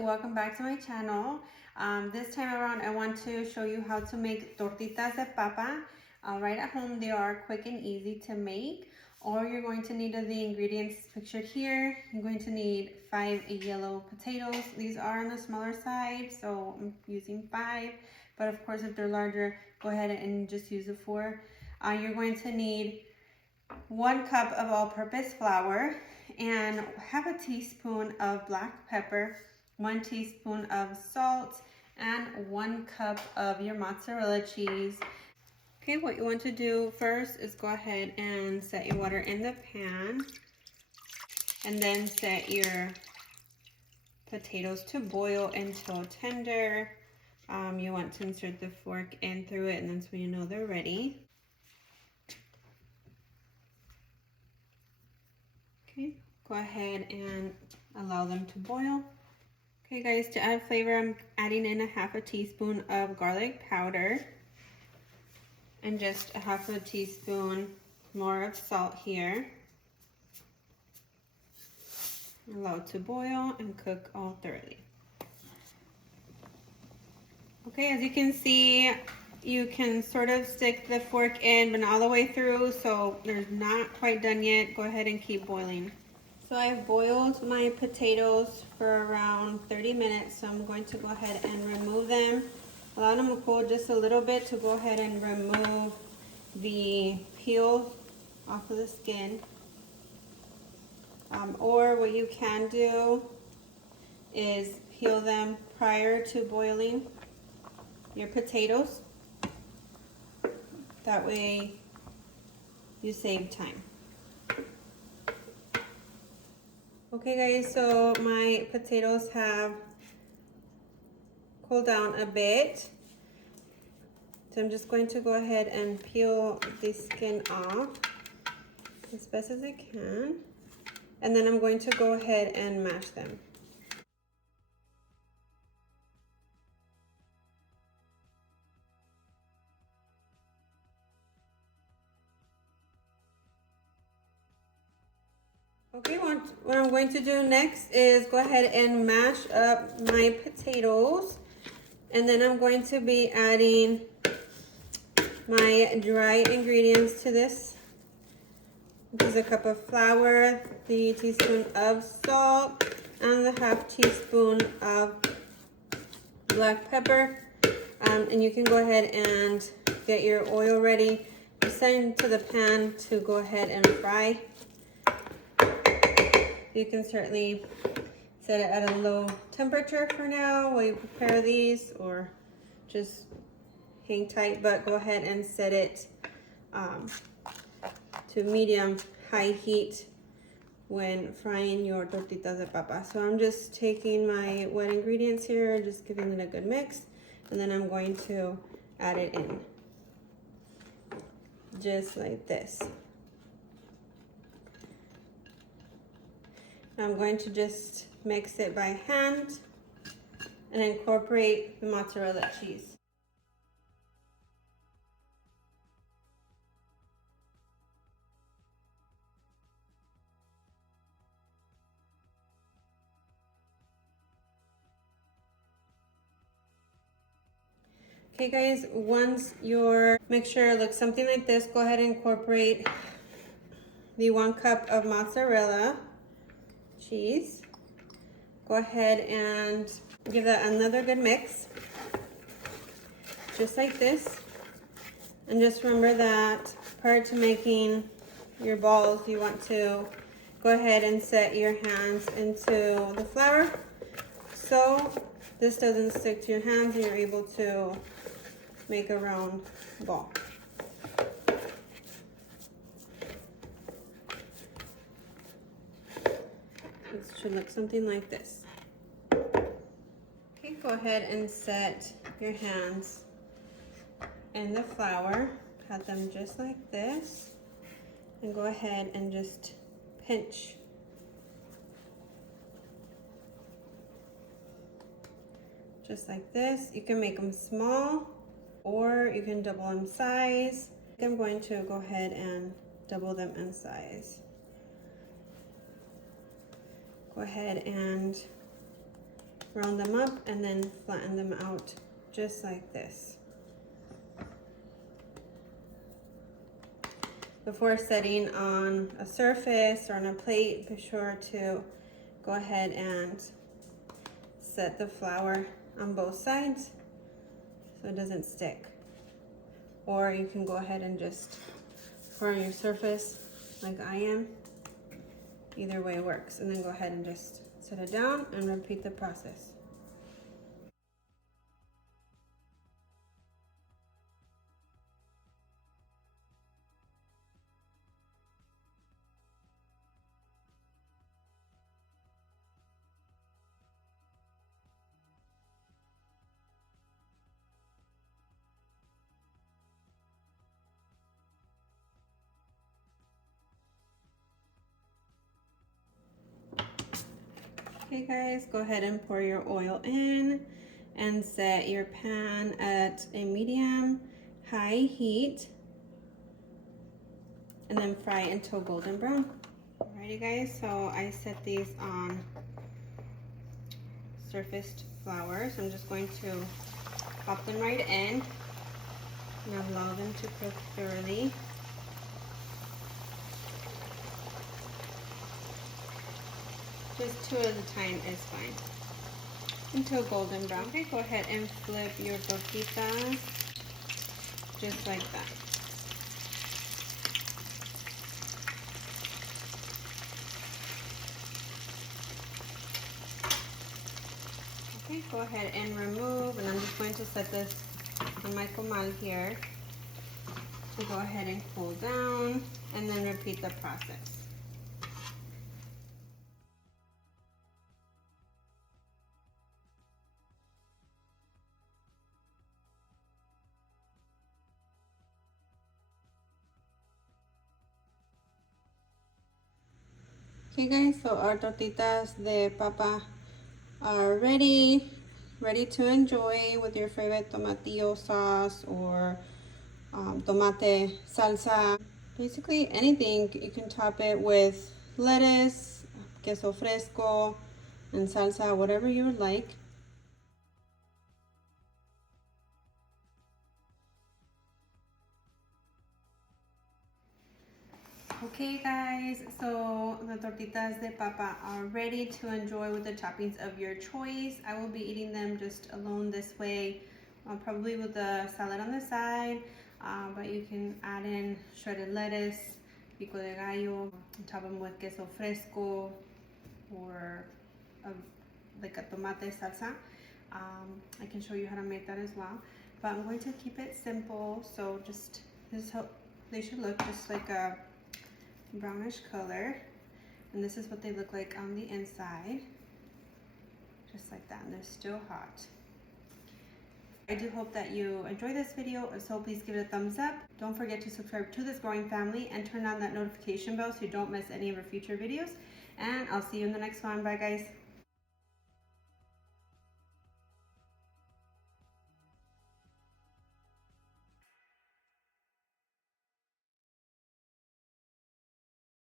welcome back to my channel. This time around I want to show you how to make tortitas de papa right at home. They are quick and easy to make. All you're going to need are the ingredients pictured here. You're going to need 5 yellow potatoes. These are on the smaller side, so I'm using 5, but of course if they're larger, go ahead and just use a 4. You're going to need 1 cup of all-purpose flour and half a teaspoon of black pepper, 1 teaspoon of salt, and 1 cup of your mozzarella cheese. Okay, what you want to do first is go ahead and set your water in the pan and then set your potatoes to boil until tender. You want to insert the fork in through it, and that's when you know they're ready. Okay, go ahead and allow them to boil. Okay guys, to add flavor, I'm adding in a half a teaspoon of garlic powder and just a half a teaspoon more of salt here. Allow it to boil and cook all thoroughly. Okay, as you can see, you can sort of stick the fork in, but not all the way through, so they're not quite done yet. Go ahead and keep boiling. So I've boiled my potatoes for around 30 minutes, so I'm going to go ahead and remove them. Allow them to cool just a little bit to go ahead and remove the peel off of the skin. Or what you can do is peel them prior to boiling your potatoes. That way you save time. Okay guys, so my potatoes have cooled down a bit. So I'm just going to go ahead and peel the skin off as best as I can. And then I'm going to go ahead and mash them. Okay, what I'm going to do next is go ahead and mash up my potatoes. And then I'm going to be adding my dry ingredients to this. This is a cup of flour, the teaspoon of salt, and the half teaspoon of black pepper. And you can go ahead and get your oil ready. Set into the pan to go ahead and fry. You can certainly set it at a low temperature for now while you prepare these, or just hang tight, but go ahead and set it to medium high heat when frying your tortitas de papa. So I'm just taking my wet ingredients here, just giving it a good mix, and then I'm going to add it in just like this. I'm going to just mix it by hand and incorporate the mozzarella cheese. Okay guys, once your mixture looks something like this, go ahead and incorporate the 1 cup of mozzarella cheese. Go ahead and give that another good mix, just like this. And just remember that prior to making your balls, you want to go ahead and set your hands into the flour so this doesn't stick to your hands and you're able to make a round ball. It should look something like this. Okay, go ahead and set your hands in the flour. Pat them just like this. And go ahead and just pinch. Just like this. You can make them small or you can double in size. I'm going to go ahead and double them in size. Go ahead and round them up and then flatten them out just like this. Before setting on a surface or on a plate, be sure to go ahead and set the flour on both sides so it doesn't stick. Or you can go ahead and just pour on your surface like I am. Either way works. And then go ahead and just set it down and repeat the process. Okay guys, go ahead and pour your oil in and set your pan at a medium high heat and then fry until golden brown. Alrighty guys, so I set these on surfaced flour, so I'm just going to pop them right in and allow them to cook thoroughly. Just 2 at a time is fine. Until golden brown. Okay, go ahead and flip your tortitas just like that. Okay, go ahead and remove, and I'm just going to set this on my comal here to go ahead and cool down, and then repeat the process. Okay guys, so our tortitas de papa are ready to enjoy with your favorite tomatillo sauce or tomate salsa. Basically anything. You can top it with lettuce, queso fresco, and salsa, whatever you would like. Okay guys, so the tortitas de papa are ready to enjoy with the toppings of your choice. I will be eating them just alone this way, probably with the salad on the side, but you can add in shredded lettuce, pico de gallo, top them with queso fresco or like a tomate salsa. I can show you how to make that as well, but I'm going to keep it simple. So just this is how they should look, just like a brownish color, and this is what they look like on the inside, just like that, and they're still hot. I do hope that you enjoy this video. If so, please give it a thumbs up. Don't forget to subscribe to this growing family and turn on that notification bell so you don't miss any of our future videos, and I'll see you in the next one. Bye guys.